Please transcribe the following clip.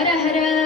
Hara Hara